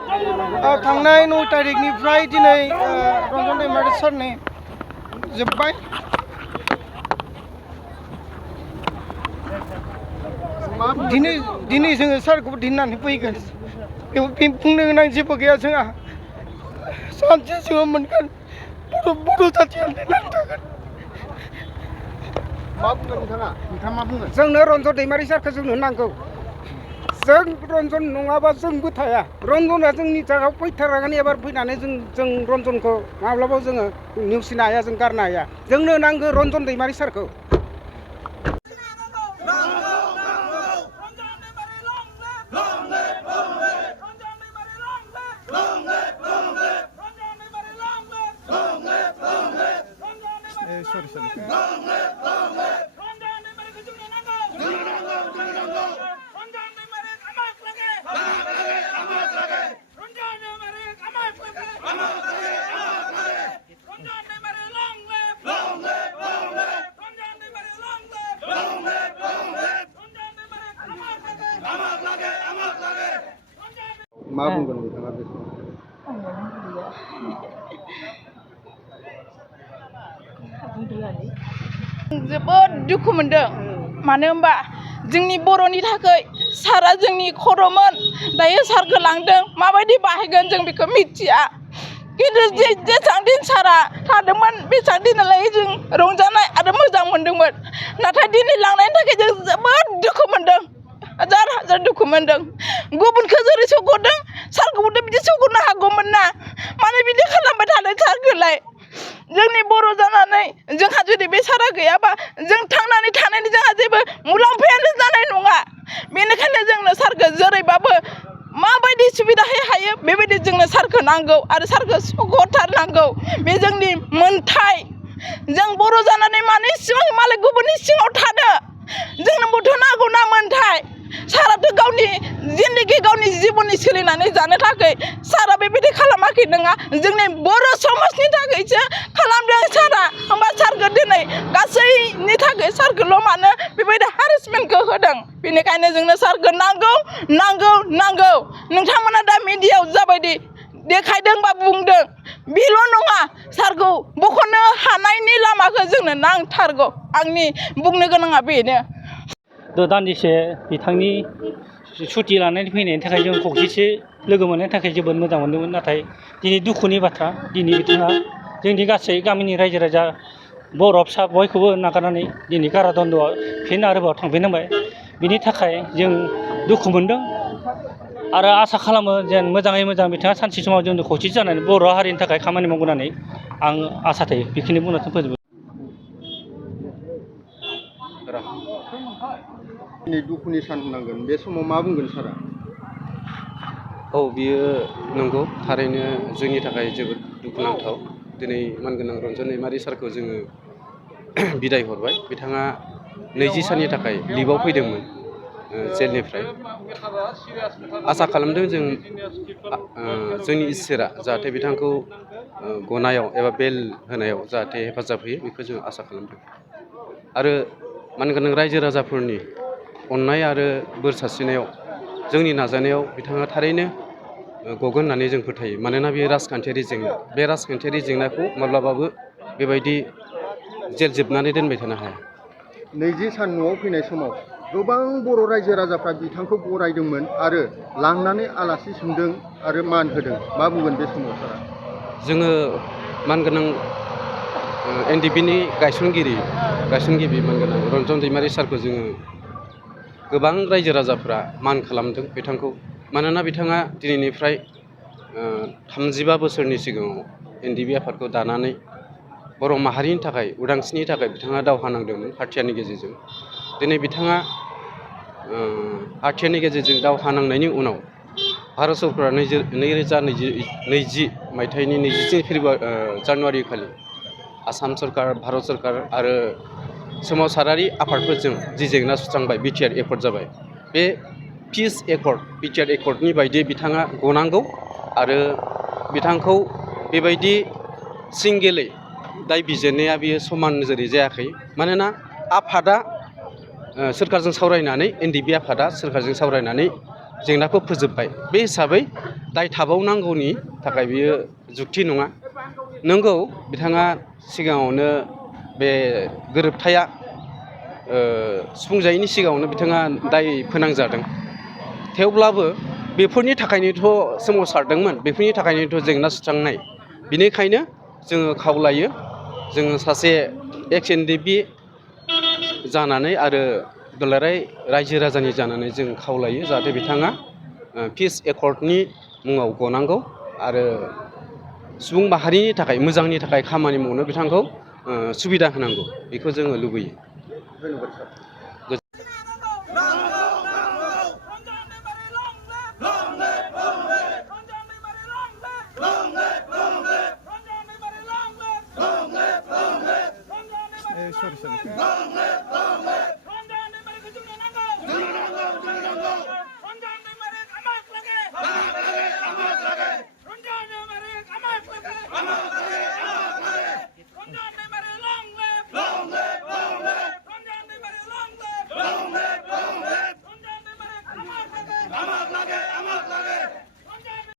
थांनाय 9 तारिखनिफ्राय दिनै रन्जन दैमारि सारनि जोब्बाय। दिनै जोङो सारखौबो दिननानै फैगोन। बेयाव बुंनो गोनां जेबो गैया जोंहा। सानसे जोङो मोनगोन बर' जाथिया लिरनानै थागोन। मा बुंगोन नोंथाङा मा बुंगोन? जोंनो रन्जन दैमारि सारखौ जोंनो नांगौ। जों रन्जन नङाबा जोंबो थाया। रन्जना जोंनि जायगायाव फैथारगोन एबार फैनानै जों रन्जनखौ माब्लाबाबो जोङो नेवसिनो हाया, जों गारनो हाया। जोंनो नांगौ रन्जन दैमारि सारखौ। मा बुंगोन नोंथाङा बे समाव? जोबोद दुखु मोनदों। मानो होनबा जोंनि बर'नि थाखाय सारा जोंनि खर'मोन। दायो सारखौ लांदों, माबायदि बाहायगोन जों बेखौ मिथिया। खिन्थु जेसां दिन सारा थादोंमोन बेसां दिनालाय जों रंजानाय आरो मोजां मोनदोंमोन। नाथाय दिनै लांनायनि थाखाय जों जोबोद दुखु मोनदों। हाजार दुखु मोनदों। गुबुनखौ जेरै सौगरदों सारखौबोथ' बिदि सौगरनो हागौमोन ना। मानो बिदि खालामबाय थादों सारखौलाय? जोंनि बर' जानानै जोंहा जुदि बे सारा गैयाबा जों थांनानै थानायनि जोंहा जेबो मुलाम्फायानो जानाय नङा। बेनिखायनो जोंनो सारखौ जेरैबाबो माबायदि सुबिदायै हायो बेबायदि जोंनो सारखौ नांगौ आरो सारखौ सौगरथारनांगौ। बे जोंनि मोनथाय। जों बर' जानानै मानो इसिबां मालाय गुबुननि सिङाव थानो? जोंनोबोथ' नांगौ ना मोनथाय। साराथ' गावनि जिन्दगि गावनि जिबननि सोलिनानै जानो थाखाय सारा बेबायदि खालामाखै नङा। जोंनि बर' समाजनि थाखायसो खालामदों सारा। होमबा सारखौ दिनै गासैनि थाखाय सारखौल' मानो बेबायदि हारेसमेन्टखौ होदों? बेनिखायनो जोंनो सारखौ नांगौ। नोंथांमोना दा मिडियायाव जाबायदि देखायदों बा बुंदों बेल' नङा, सारखौ बख'नो हानायनि लामाखौ जोंनो नांथारगौ। आंनि बुंनो गोनाङा बेनो। दान्दिसे बिथांनि सुटि लानानै फैनायनि थाखाय जों खौसेथि लोगो मोननायनि थाखाय जोबोद मोजां मोनदोंमोन। नाथाय दिनै दुखुनि बाथ्रा, दिनै बिथाङा जोंनि गासै गामिनि रायजो राजा बर' फिसा बयखौबो नागारनानै दिनै कारादन्द'आव फिन आरोबाव थांफिननांबाय। बिनि थाखाय जों दुखु मोनदों आरो आसा खालामो जेन मोजाङै मोजां बिथाङा सानसे समाव जोंनो खौसेथि जानानै बर' हारिनि थाखाय खामानि मावगोन होननानै आं आसा थायो। बेखिनि बुंनानै फोजोबो। दिनै दुखुनि सान होनांगोन, बे समाव मा बुंगोन सारा? औ, बियो नंगौ। थारैनो जोंनि थाखाय जोबोद दुखुनांथाव। दिनै मानगोनां रन्जन दैमारि सारखौ जोङो बिदाय हरबाय। बिथाङा 20 साननि थाखाय लिभआव फैदोंमोन जेलनिफ्राय। आसा खालामदों जोंनि इसोरा जाहाथे बिथांखौ गनायाव एबा बेल होनायाव जाहाथे हेफाजाब होयो, बेखौ जों आसा खालामदों। आरो मानगोनां रायजो राजाफोरनि अननाय आरो बोर सारस्रिनायाव जोंनि नाजानायाव बिथाङा थारैनो गगोन होननानै जों फोथायो। मानोना बेयो राजखान्थियारि जेंना। बे राजखान्थियारि जेंनाखौ माब्लाबाबो बेबायदि जेल जोबनानै दोनबाय थानो हाया। 20 सान न'आव फैनाय समाव गोबां बर' रायजो राजाफ्रा बिथांखौ बरायदोंमोन आरो लांनानै आलासि सोंदों आरो मान होदों। मा बुंगोन बे समाव सारा? जोङो मानगोनां NDPनि गायसनगिरि मानगोनां रन्जन दैमारि सारखौ जोङो गोबां रायजो राजाफ्रा मान खालामदों बिथांखौ। मानोना बिथाङा दिनैनिफ्राय 35 बोसोरनि सिगाङाव NDP आफादखौ दानानै बर' माहारिनि थाखाय उदांस्रिनि थाखाय बिथाङा दावहा नांदोंमोन हाथियारनि गेजेरजों। दिनै बिथाङा हाथियारनि गेजेरजों दावहा नांनायनि उनाव भारत सरकारा 2020 मायथाइनि 23 जानुवारि खालि आसाम सरकार, भारत सरकार आरो सोमावसारारि आफादफोरजों जि जेंना सुस्रांबाय, बिटिआर एकर्ड जाबाय। बे पिस एकर्ड, बिटिआर एकर्डनि बायदि बिथाङा गनांगौ आरो बिथांखौ बेबायदि सिंगेलै दाय बिजिरनाया बियो समान नोजोरै जायाखै। मानोना आफादा सोरखारजों सावरायनानै NDP आफादा सोरखारजों सावरायनानै जेंनाखौ फोजोबबाय। बे हिसाबै दाय थाबावनांगौनि थाखाय बियो जुक्ति नङा। नंगौ बिथाङा सिगाङावनो बे गोरोबथाया सुफुंजायैनि सिगाङावनो बिथाङा दाय फोनांजादों। थेवब्लाबो बेफोरनि थाखायनोथ' सोमावसारदोंमोन, बेफोरनि थाखायनोथ' जेंना सुस्रांनाय। बिनिखायनो जोङो खावलायो, जोङो सासे एक्स एनडिपि जानानै आरो दुलाराय रायजो राजानि जानानै जों खावलायो जाहाथे बिथाङा पिस एकर्डनि मुङाव गनांगौ आरो सुबुं माहारिनि थाखाय मोजांनि थाखाय खामानि मावनो बिथांखौ सुबिदा होनांगौ, बेखौ जोङो लुबैयो। धन्यबाद सार।